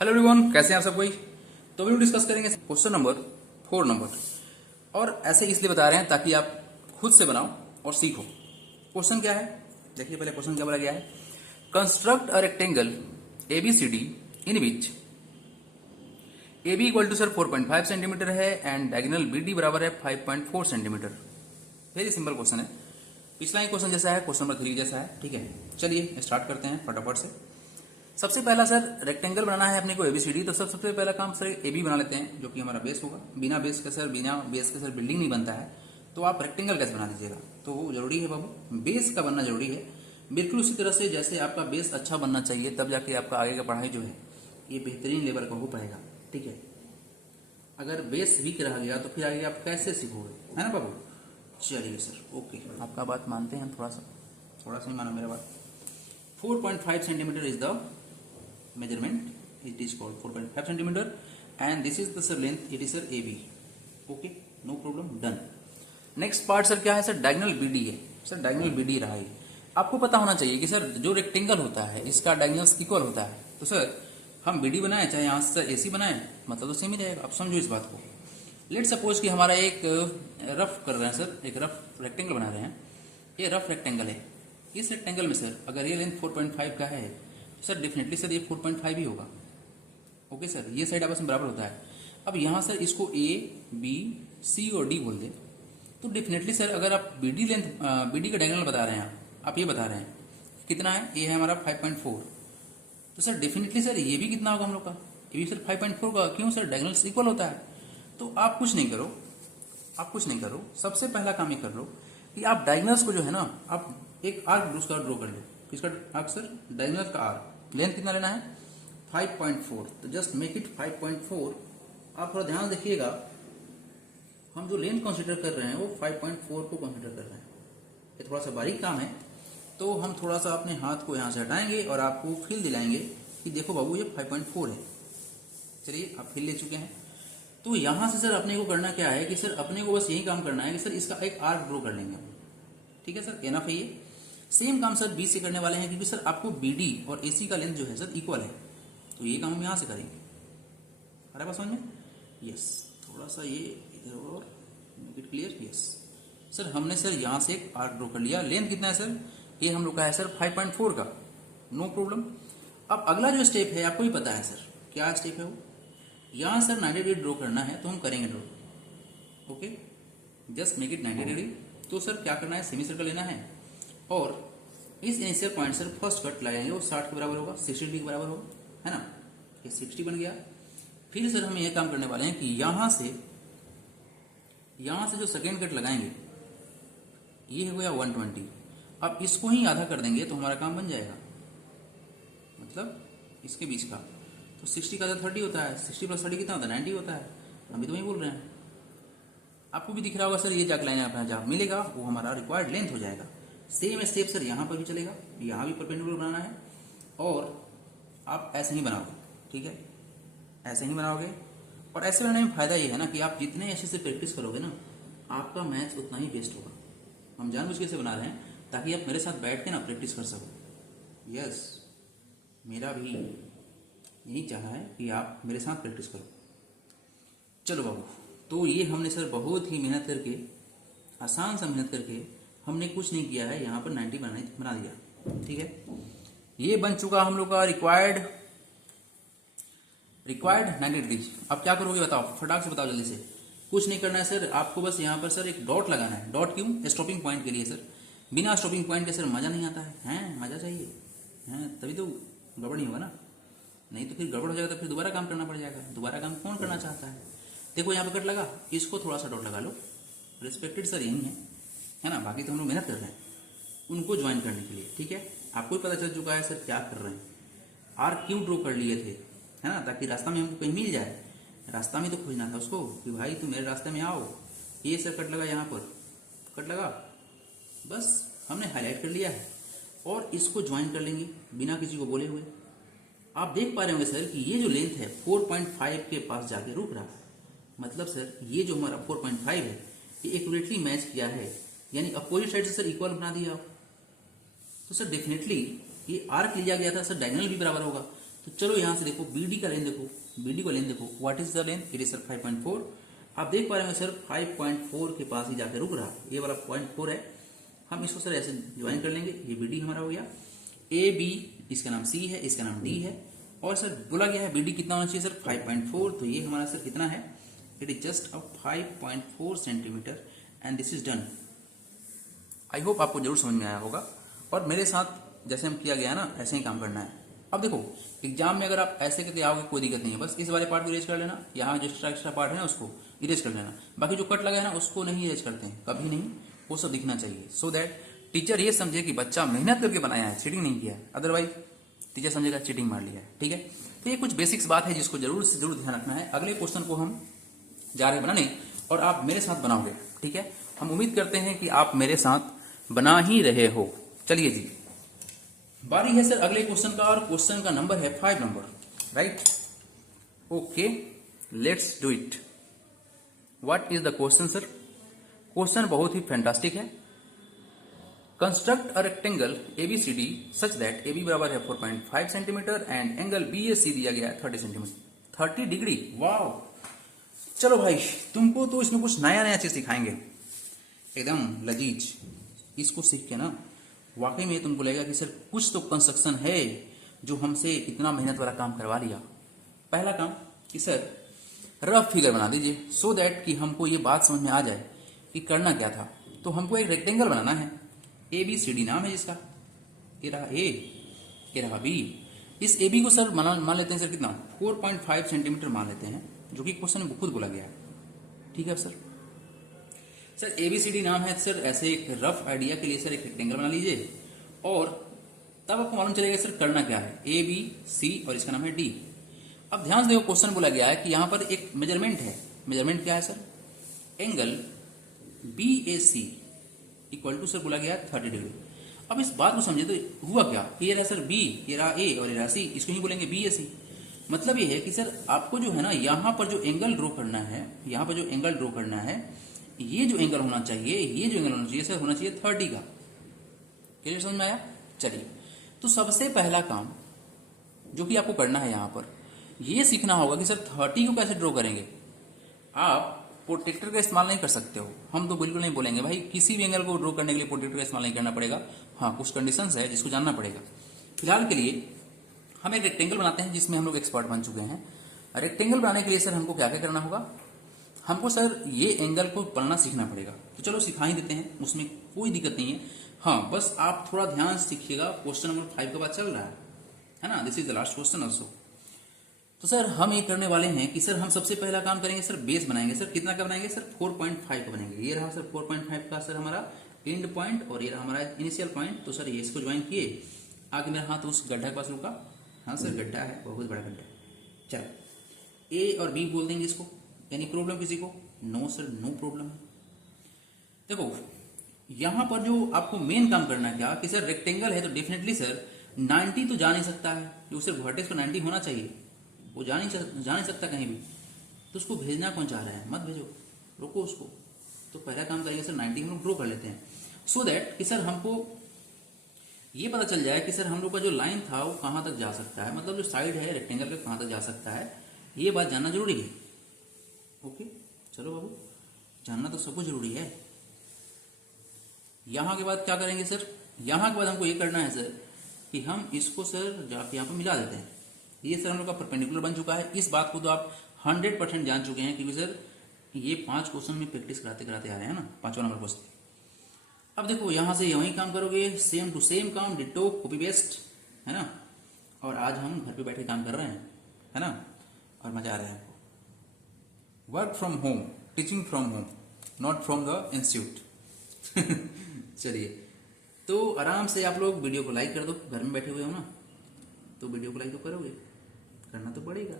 Hello everyone, कैसे हैं आप सब कोई। तो वीडियो डिस्कस करेंगे क्वेश्चन नंबर 4 नंबर। और ऐसे इसलिए बता रहे हैं ताकि आप खुद से बनाओ और सीखो। क्वेश्चन क्या है, देखिए पहले क्वेश्चन क्या बोला गया है। Construct a rectangle ABCD in which AB equal to sir 4.5 centimetre है एंड डायगोनल BD बराबर है 5.4 सेंटीमीटर। वेरी सिंपल क्वेश्चन है, पिछला ही क्वेश्चन जैसा है, क्वेश्चन नंबर 3 जैसा है। ठीक है, चलिए स्टार्ट करते हैं फटाफट से। सबसे पहला सर रेक्टेंगल बनाना है अपने को ABCD, तो सबसे पहला काम सर AB बना लेते हैं जो कि हमारा बेस होगा। बिना बेस के सर बिल्डिंग नहीं बनता है, तो आप रेक्टेंगल कैसे बना दीजिएगा। तो वो जरूरी है बाबू, बेस का बनना जरूरी है। बिल्कुल उसी तरह से जैसे आपका बेस अच्छा बनना चाहिए, तब जाके आपका आगे का पढ़ाई जो है ये बेहतरीन लेवल का हो पाएगा। ठीक है, अगर बेस वीक रह गया तो फिर आगे आप कैसे सीखोगे, है ना बाबू। चलिए सर, ओके, आपका बात मानते हैं, थोड़ा सा ही माना मेरा बात। 4.5 centimetre is the measurement, it is called 4.5 centimeter and this is the sir length, it is sir AB. okay, no problem, done. next part sir क्या है सर, डायगोनल BD है। सर डायगोनल BD रहा है, आपको पता होना चाहिए कि सर जो रेक्टेंगल होता है इसका डायगोनल्स इक्वल होता है। तो सर हम BD बनाए चाहे यहाँ से AC बनाए, मतलब तो सेम ही रहेगा। आप समझो इस बात को। लेट सपोज कि हमारा एक रफ कर रहे हैं सर, एक रफ रेक्टेंगल बना रहे हैं। ये रफ रेक्टेंगल है, इस रेक्टेंगल में सर अगर ये लेंथ 4.5 का है सर डेफिनेटली सर ये 4.5 ही होगा। ओके सर, ये साइड आपस में बराबर होता है। अब यहाँ सर इसको A, B, C और D बोल दे, तो डेफिनेटली सर अगर आप BD का डायगोनल बता रहे हैं, आप ये बता रहे हैं कितना है, A है हमारा 5.4, तो सर डेफिनेटली सर ये भी कितना होगा हम लोग का, ये भी सर 5.4 का। क्यों सर, डायगोनल्स इक्वल होता है। तो आप कुछ नहीं करो, सबसे पहला काम ये कर लो कि आप डायगोनल्स को जो है ना, आप एक आर्क उसका ड्रॉ कर लो। किसका आर्क सर, डायगोनल का आर्क। लेंथ कितना लेना है, 5.4, तो जस्ट मेक इट 5.4। आप थोड़ा ध्यान देखिएगा, हम जो लेंथ कंसीडर कर रहे हैं वो 5.4 को कंसीडर कर रहे हैं। ये थोड़ा सा बारीक काम है, तो हम थोड़ा सा अपने हाथ को यहाँ से हटाएंगे और आपको फील दिलाएंगे कि देखो बाबू ये 5.4 है। चलिए, आप फील ले चुके हैं। तो यहाँ से सर अपने को करना क्या है कि सर अपने को बस यही काम करना है कि सर इसका एक आर्क ड्रॉ कर लेंगे। ठीक है सर, एनफ है ये। सेम काम सर B से करने वाले हैं, क्योंकि सर आपको BD और AC का लेंथ जो है सर इक्वल है, तो ये काम हम यहाँ से करेंगे। आ रहा है समझ में। यस, थोड़ा सा ये इधर और make it clear. Yes sir, हमने सर यहाँ से एक आर्क ड्रॉ कर लिया। लेंथ कितना है सर, ये हम लोग का है सर 5.4 का, नो प्रॉब्लम। अब अगला जो स्टेप है आपको ही पता है सर, क्या स्टेप है वो। यहाँ सर 90 डिग्री ड्रॉ करना है, तो हम करेंगे draw. Okay, just make it 90 degree. तो सर क्या करना है, सेमी सर्कल लेना है और इस initial point sir first cut लगाएंगे, वो 60 के बराबर होगा, 60 डिग्री के बराबर होगा, है ना। ये 60 बन गया। फिर सर हम ये काम करने वाले हैं कि यहाँ से जो सेकेंड कट लगाएंगे ये हो गया 120। अब इसको ही आधा कर देंगे तो हमारा काम बन जाएगा, मतलब इसके बीच का। तो 60 का 30 होता है, 60 प्लस 30 कितना होता है, 90 होता है। हम भी तो वही बोल रहे हैं, आपको भी दिख रहा होगा सर। ये जाके लाइन अपना जहाँ मिलेगा वो हमारा रिक्वायर्ड लेंथ हो जाएगा। सेम स्टेप सर यहाँ पर भी चलेगा, यहाँ भी परपेंडिकुलर बनाना है और आप ऐसे ही बनाओगे। ठीक है, ऐसे ही बनाओगे। और ऐसे बनाने में फायदा ये है ना कि आप जितने ऐसे से प्रैक्टिस करोगे ना, आपका मैथ्स उतना ही बेस्ट होगा। हम जानबूझ के से बना रहे हैं ताकि आप मेरे साथ बैठ के ना प्रैक्टिस कर सको। यस, मेरा भी यही चाह है कि आप मेरे साथ प्रैक्टिस करो। चलो बाबू, तो ये हमने सर बहुत ही मेहनत करके, आसान सा मेहनत करके, हमने कुछ नहीं किया है, यहाँ पर 90 बना दिया। ठीक है, ये बन चुका हम लोग का रिक्वायर्ड 90 डिग्री। अब क्या करोगे बताओ, फटाक से बताओ जल्दी से। कुछ नहीं करना है सर, आपको बस यहाँ पर सर एक डॉट लगाना है। डॉट क्यों, स्टॉपिंग पॉइंट के लिए सर। बिना स्टॉपिंग पॉइंट के सर मजा नहीं आता है, मजा चाहिए है, तभी तो गड़बड़ नहीं होगा ना। नहीं तो फिर गड़बड़ हो जाएगा, तो फिर दोबारा काम करना पड़ जाएगा। दोबारा काम कौन करना चाहता है। देखो यहाँ पर कट लगा, इसको थोड़ा सा डॉट लगा लो। रिस्पेक्टेड सर यही है ना, बाकी तो हम लोग मेहनत कर रहे हैं उनको ज्वाइन करने के लिए। ठीक है, आपको ही पता चल चुका है सर क्या कर रहे हैं। आर्क क्यों ड्रॉ कर लिए थे, है ना, ताकि रास्ता में हमको कहीं मिल जाए। रास्ता में तो खोजना था उसको कि भाई तुम मेरे रास्ते में आओ। ये सर कट लगा, यहाँ पर कट लगा, बस हमने हाईलाइट कर लिया है और इसको ज्वाइन कर लेंगे बिना किसी को बोले हुए। आप देख पा रहे होंगे सर कि ये जो लेंथ है 4.5 के पास जाके रुक रहा है। मतलब सर ये जो हमारा 4.5 है ये एक्यूरेटली मैच किया है, यानी अपोजिट साइड से सर इक्वल बना दिया आप। तो सर डेफिनेटली ये आर्क लिया गया था सर, डायगोनल भी बराबर होगा। तो चलो यहाँ से देखो BD का लेंथ देखो, BD को लेंथ देखो, what is the length, it is sir 5.4। आप देख पा रहे हैं सर 5.4 के पास ही जाकर रुक रहा, ये वाला 0.4 है। हम इसको सर ऐसे ज्वाइन कर लेंगे, ये BD हमारा हो गया। AB इसका नाम C है, इसका नाम D है, और सर बोला गया है BD कितना होना चाहिए सर 5.4, तो ये हमारा सर कितना है, it is just a 5.4 centimetre and this is done. I hope आपको जरूर समझ में आया होगा, और मेरे साथ जैसे हम किया गया ना ऐसे ही काम करना है। अब देखो एग्जाम में अगर आप ऐसे करके आओगे कोई दिक्कत नहीं है, बस इस वाले पार्ट को इरेज कर लेना, यहाँ जो एक्स्ट्रा पार्ट है ना उसको इरेज कर लेना, बाकी जो कट लगा है ना उसको नहीं इरेज करते हैं, कभी नहीं, वो सब दिखना चाहिए, सो दैट टीचर ये समझे कि बच्चा मेहनत करके बनाया है, चीटिंग नहीं किया है, अदरवाइज टीचर समझेगा चीटिंग मार लिया है। ठीक है, तो ये कुछ बेसिक्स बात है जिसको जरूर से जरूर ध्यान रखना है। अगले क्वेश्चन को हम जा रहे हैं बनाने, और आप मेरे साथ बनाओगे, ठीक है, हम उम्मीद करते हैं कि आप मेरे साथ बना ही रहे हो। चलिए जी, बारी है सर अगले क्वेश्चन का, और क्वेश्चन का नंबर है 5 number, right. Okay, let's do it. What is the question sir? Question बहुत ही फैंटास्टिक है। Construct a rectangle ABCD such that AB बराबर है 4.5 सेंटीमीटर एंड एंगल BAC दिया गया है 30 सेंटीमीटर 30 डिग्री। वाओ, चलो भाई तुमको तो इसमें कुछ नया नया चीज सिखाएंगे, एकदम लजीज। इसको सीख के ना वाकई में तुमको लगेगा कि सर कुछ तो कंस्ट्रक्शन है जो हमसे इतना मेहनत वाला काम करवा लिया। पहला काम कि सर रफ फिगर बना दीजिए, सो दैट कि हमको ये बात समझ में आ जाए कि करना क्या था। तो हमको एक रेक्टेंगल बनाना है, ABCD नाम है जिसका, ये रहा A, ये रहा B। इस AB को सर मान लेते हैं सर कितना, 4.5 सेंटीमीटर मान लेते हैं, जो कि क्वेश्चन में खुद बोला गया है। ठीक है सर, सर ABCD नाम है सर, ऐसे एक रफ आइडिया के लिए सर एक रेक्टेंगल बना लीजिए, और तब आपको मालूम चलेगा सर करना क्या है, ABC और इसका नाम है D। अब ध्यान से देखो, क्वेश्चन बोला गया है कि यहां पर एक मेजरमेंट है। मेजरमेंट क्या है sir? Angle BAC equal to sir बोला गया है 30 डिग्री। अब इस बात को समझे तो हुआ क्या, ये रहा सर B, ये रहा A और ये रहा C, इसको ही बोलेंगे BAC। मतलब ये है कि सर आपको जो है ना यहाँ पर जो एंगल ड्रॉ करना है, यहाँ पर जो एंगल ड्रॉ करना है, ये जो एंगल होना चाहिए, ये जो एंगल होना चाहिए सर होना चाहिए 30 का। क्लियर समझ में आया? चलिए, तो सबसे पहला काम जो कि आपको करना है यहाँ पर ये सीखना होगा कि सर 30 को कैसे ड्रॉ करेंगे। आप प्रोटेक्टर का इस्तेमाल नहीं कर सकते हो, हम तो बिल्कुल नहीं बोलेंगे भाई किसी भी एंगल को ड्रॉ करने के लिए प्रोटेक्टर का इस्तेमाल नहीं करना पड़ेगा। हाँ, कुछ कंडीशंस है जिसको जानना पड़ेगा। फिलहाल के लिए हम एक रेक्टेंगल बनाते हैं जिसमें हम लोग एक्सपर्ट बन चुके हैं। रेक्टेंगल बनाने के लिए सर हमको क्या क्या करना होगा, हमको सर ये एंगल को बनाना सीखना पड़ेगा। तो चलो सिखा ही देते हैं, उसमें कोई दिक्कत नहीं है। हाँ, बस आप थोड़ा ध्यान सीखिएगा, क्वेश्चन नंबर 5 का बात चल रहा है ना, this is the last question also. तो सर हम ये करने वाले हैं कि सर हम सबसे पहला काम करेंगे सर बेस बनाएंगे। सर कितना का बनाएंगे सर? 4.5 का बनाएंगे। ये रहा सर 4.5 का सर हमारा एंड पॉइंट, और ये रहा हमारा इनिशियल पॉइंट। तो सर ये इसको ज्वाइन किए, आगे मेरा हाथ उस गड्ढा के पास रुका। हाँ सर गड्ढा है, बहुत बड़ा गड्ढा। चलो A और B बोल देंगे इसको। एनी प्रॉब्लम किसी को? No sir, no problem. देखो यहां पर जो आपको मेन काम करना है क्या कि सर रेक्टेंगल है तो डेफिनेटली सर 90 तो जा नहीं सकता है, जो सिर्फ वर्टेक्स पर 90 होना चाहिए, वो जा नहीं सकता कहीं भी। तो उसको भेजना कौन चाह रहा है? मत भेजो, रोको उसको। तो पहला काम करेंगे सर 90 हम लोग ड्रॉ कर लेते हैं, सो दैट कि सर हमको ये पता चल जाए कि सर हम लोग का जो लाइन था वो कहां तक जा सकता है, मतलब जो साइड है रेक्टेंगल का कहां तक जा सकता है, ये बात जानना जरूरी है। ओके, चलो बाबू, जानना तो सब कुछ जरूरी है। यहां के बाद क्या करेंगे सर? यहां के बाद हमको ये करना है सर कि हम इसको सर जाके यहाँ पे मिला देते हैं। ये सर हम लोग का परपेंडिकुलर बन चुका है। इस बात को तो आप 100% जान चुके हैं, क्योंकि सर ये 5 क्वेश्चन में प्रैक्टिस कराते कराते आ रहे हैं ना, 5वां नंबर क्वेश्चन। अब देखो यहां से वही काम करोगे, सेम टू सेम काम, डिटो कॉपी पेस्ट, है ना। और आज हम घर पे बैठे काम कर रहे हैं, है ना, और मजा आ रहा है। Work from home, teaching from home, not from the institute. चलिए, तो आराम से आप लोग वीडियो को लाइक कर दो, घर में बैठे हुए हो ना, तो वीडियो को लाइक तो करोगे, करना तो पड़ेगा,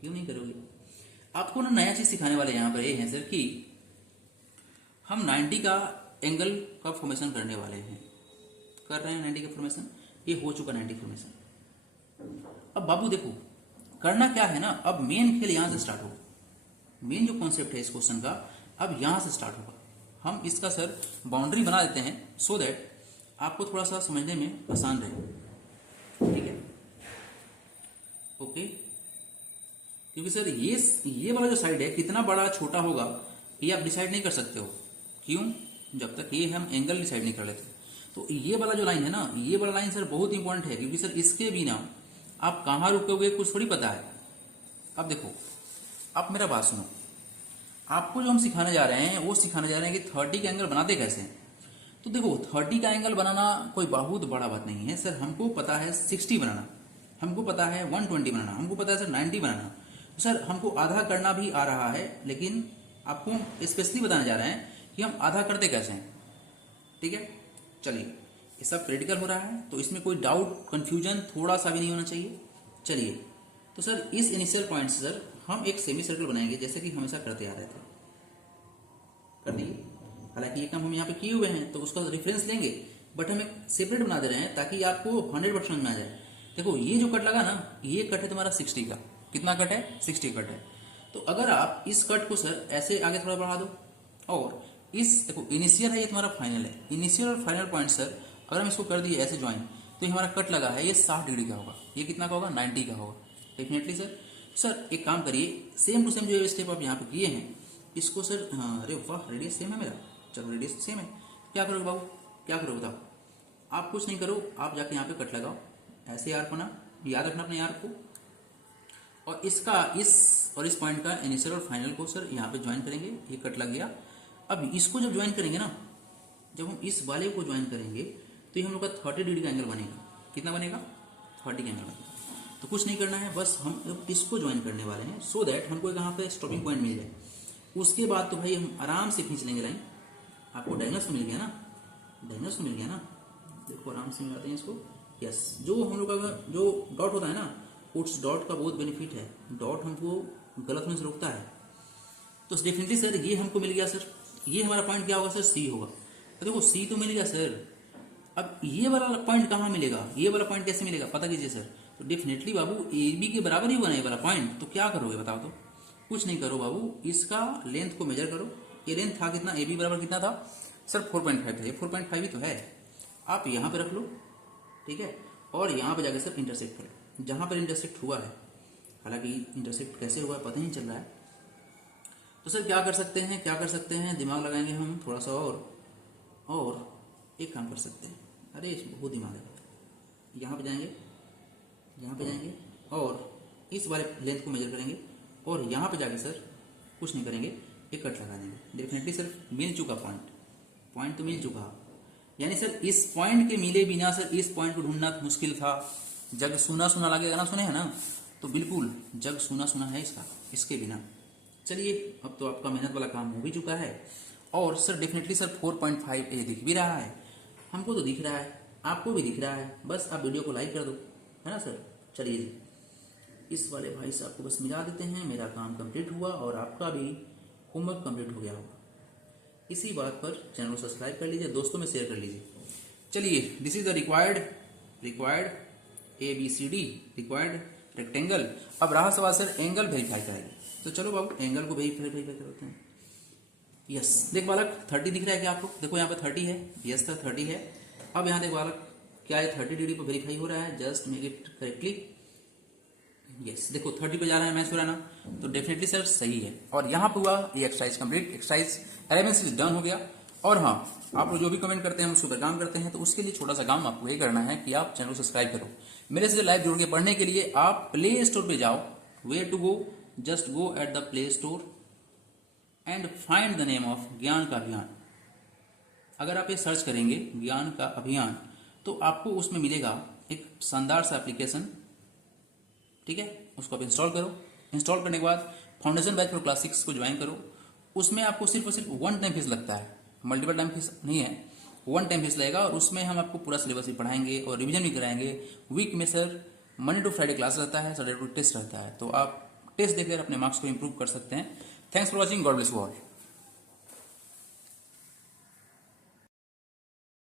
क्यों नहीं करोगे। आपको ना नया चीज सिखाने वाले यहाँ पर ये है सर कि हम 90 का एंगल का फॉर्मेशन करने वाले हैं, कर रहे हैं 90 का फॉर्मेशन, ये हो चुका 90 फॉर्मेशन। अब बाबू देखो करना क्या है ना, अब मेन खेल यहां से स्टार्ट होगा। मेन जो कॉन्सेप्ट है इस क्वेश्चन का अब यहां से स्टार्ट होगा। हम इसका सर बाउंड्री बना देते हैं, सो दैट आपको थोड़ा सा समझने में आसान रहे। ठीक है, ओके, क्योंकि सर ये वाला जो साइड है कितना बड़ा छोटा होगा ये आप डिसाइड नहीं कर सकते हो। क्यों? जब तक ये हम एंगल डिसाइड नहीं कर लेते। तो ये वाला जो लाइन है ना, ये वाला लाइन सर बहुत इंपॉर्टेंट है, क्योंकि सर इसके बिना आप कहाँ रुकोगे कुछ थोड़ी पता है। अब देखो, आप मेरा बात सुनो, आपको जो हम सिखाने जा रहे हैं वो सिखाने जा रहे हैं कि 30 का एंगल बनाते कैसे हैं। तो देखो 30 का एंगल बनाना कोई बहुत बड़ा बात नहीं है सर। हमको पता है 60 बनाना, हमको पता है 120 बनाना, हमको पता है सर 90 बनाना। तो सर हमको आधा करना भी आ रहा है, लेकिन आपको स्पेशली बताने जा रहे हैं कि हम आधा करते कैसे हैं। ठीक है, चलिए, ये सब क्रिटिकल हो रहा है तो इसमें कोई डाउट कंफ्यूजन थोड़ा सा भी नहीं होना चाहिए। चलिए, तो सर इस इनिशियल पॉइंट से सर हम एक सेमी सर्कल बनाएंगे, जैसे कि हमेशा करते आ रहे थे। कर दिए, हालांकि ये काम हम यहाँ पे किए हुए हैं तो उसका रेफरेंस लेंगे, बट हम एक सेपरेट बना दे रहे हैं ताकि आपको 100% समझ में आ जाए। देखो ये जो कट लगा ना, ये कट है तुम्हारा 60 का। कितना कट है? 60 कट है। तो अगर आप इस कट को सर ऐसे आगे थोड़ा बढ़ा दो, और इस देखो इनिशियल है, ये तुम्हारा फाइनल है। इनिशियल और फाइनल पॉइंट सर अगर हम इसको कर दिए ऐसे ज्वाइन, तो ये हमारा कट लगा है, ये 60 डिग्री का होगा। ये कितना का होगा? 90 का होगा डेफिनेटली सर। सर एक काम करिए, सेम टू सेम जो स्टेप आप यहाँ पे किए हैं इसको सर, हाँ अरे वाह, रेडियस सेम है मेरा। चलो रेडियस सेम है, क्या करोगे बाबू, क्या करोगे बताओ? आप कुछ नहीं करो, आप जाके यहाँ पे कट लगाओ ऐसे यार को ना, याद रखना अपने यार को, और इसका इस पॉइंट का इनिशियल और फाइनल को सर यहाँ पे ज्वाइन करेंगे। ये कट लग गया। अब इसको जब ज्वाइन करेंगे ना, जब हम इस वाले को ज्वाइन करेंगे तो ये हम लोग का 30 डिग्री का एंगल बनेगा। कितना बनेगा? 30 का एंगल बनेगा। तो कुछ नहीं करना है, बस हम इसको ज्वाइन करने वाले हैं सो दैट हमको यहाँ पे स्टॉपिंग पॉइंट मिल जाए। उसके बाद तो भाई हम आराम से खींच लेंगे लाइन। आपको डायगोनल मिल गया ना, डायगोनल मिल गया ना, देखो आराम से मिलाते हैं इसको। यस, जो हम लोग का जो डॉट होता है ना, उस डॉट का बहुत बेनिफिट है। डॉट हमको गलत में से रोकता है। तो डेफिनेटली सर ये हमको मिल गया सर। ये हमारा पॉइंट क्या होगा सर? सी होगा। तो देखो सी तो मिल गया सर। अब ये वाला पॉइंट कहाँ मिलेगा? ये वाला पॉइंट कैसे मिलेगा पता कीजिए सर। तो डेफिनेटली बाबू ए बी के बराबर ही होगा ना ये वाला पॉइंट। तो क्या करोगे बताओ? तो कुछ नहीं करो बाबू, इसका लेंथ को मेजर करो। ये लेंथ था कितना? ए बी बराबर कितना था सर? 4.5 था। ये 4.5 ही तो है। आप यहाँ पे रख लो, ठीक है, और यहाँ पे जाके सर इंटरसेक्ट करो जहाँ पर इंटरसेक्ट हुआ है। हालांकि इंटरसेक्ट कैसे हुआ है पता ही नहीं चल रहा है। तो सर क्या कर सकते हैं, क्या कर सकते हैं? दिमाग लगाएंगे हम थोड़ा सा, और एक काम कर सकते हैं। अरे बहुत दिमाग है। यहाँ पे जाएंगे, यहाँ पे जाएंगे और इस वाले लेंथ को मेजर करेंगे, और यहाँ पे जाके सर कुछ नहीं करेंगे, एक कट लगा देंगे। डेफिनेटली सर मिल चुका पॉइंट तो मिल चुका। यानी सर इस पॉइंट के मिले बिना सर इस पॉइंट को ढूंढना मुश्किल था। जग सुना सुना लगेगा ना, सुने हैं ना? तो बिल्कुल जग सुना सुना है इसका, इसके बिना। चलिए, अब तो आपका मेहनत वाला काम हो भी चुका है। और सर डेफिनेटली सर 4.5 ये दिख भी रहा है, हमको तो दिख रहा है, आपको भी दिख रहा है। बस आप वीडियो को लाइक कर दो, है ना सर? चलिए, इस वाले भाई साहब को बस मिला देते हैं। मेरा काम कंप्लीट हुआ और आपका भी होमवर्क कंप्लीट हो गया होगा। इसी बात पर चैनल को सब्सक्राइब कर लीजिए, दोस्तों में शेयर कर लीजिए। चलिए, this is the required ABCD required rectangle. अब रहा सवाल सर एंगल वेरीफाई करेंगे। तो चलो बाबू एंगल को वेरीफाई करते हैं। यस, देख बालक 30 दिख रहा है क्या आपको? देखो यहाँ पे 30 है। यस सर 30 है। अब यहाँ देख बालक, क्या है 30 डिग्री पर वेरीफाई हो रहा है? Just make it correctly. Yes, देखो 30 पे जा रहा है, मैच हो रहा है ना, तो डेफिनेटली सर सही है। और यहाँ पे हुआ ये एक्सरसाइज कंप्लीट। एक्सरसाइज 11 डन हो गया। और हाँ, आप लोग जो भी कमेंट करते हैं हम उस पर काम करते हैं, तो उसके लिए छोटा सा काम आपको ये करना है कि आप चैनल को सब्सक्राइब करो। मेरे से लाइव जुड़ के पढ़ने के लिए आप प्ले स्टोर पे जाओ। Where to go? Just go at the play store and find the name of ज्ञान का अभियान। अगर आप ये सर्च करेंगे ज्ञान का अभियान, तो आपको उसमें मिलेगा एक शानदार सा एप्लीकेशन। ठीक है, उसको आप इंस्टॉल करो। इंस्टॉल करने के बाद फाउंडेशन बैच फॉर क्लास 6 को ज्वाइन करो। उसमें आपको सिर्फ और सिर्फ 1 टाइम फीस लगता है, मल्टीपल टाइम फीस नहीं है। 1 टाइम फीस लगेगा और उसमें हम आपको पूरा सिलेबस भी पढ़ाएंगे और रिवीजन भी कराएंगे। वीक में sir Monday to Friday class रहता है, सैटरडे टू टेस्ट रहता है। तो आप टेस्ट देकर अपने मार्क्स को इंप्रूव कर सकते हैं। Thanks for watching, God bless you all.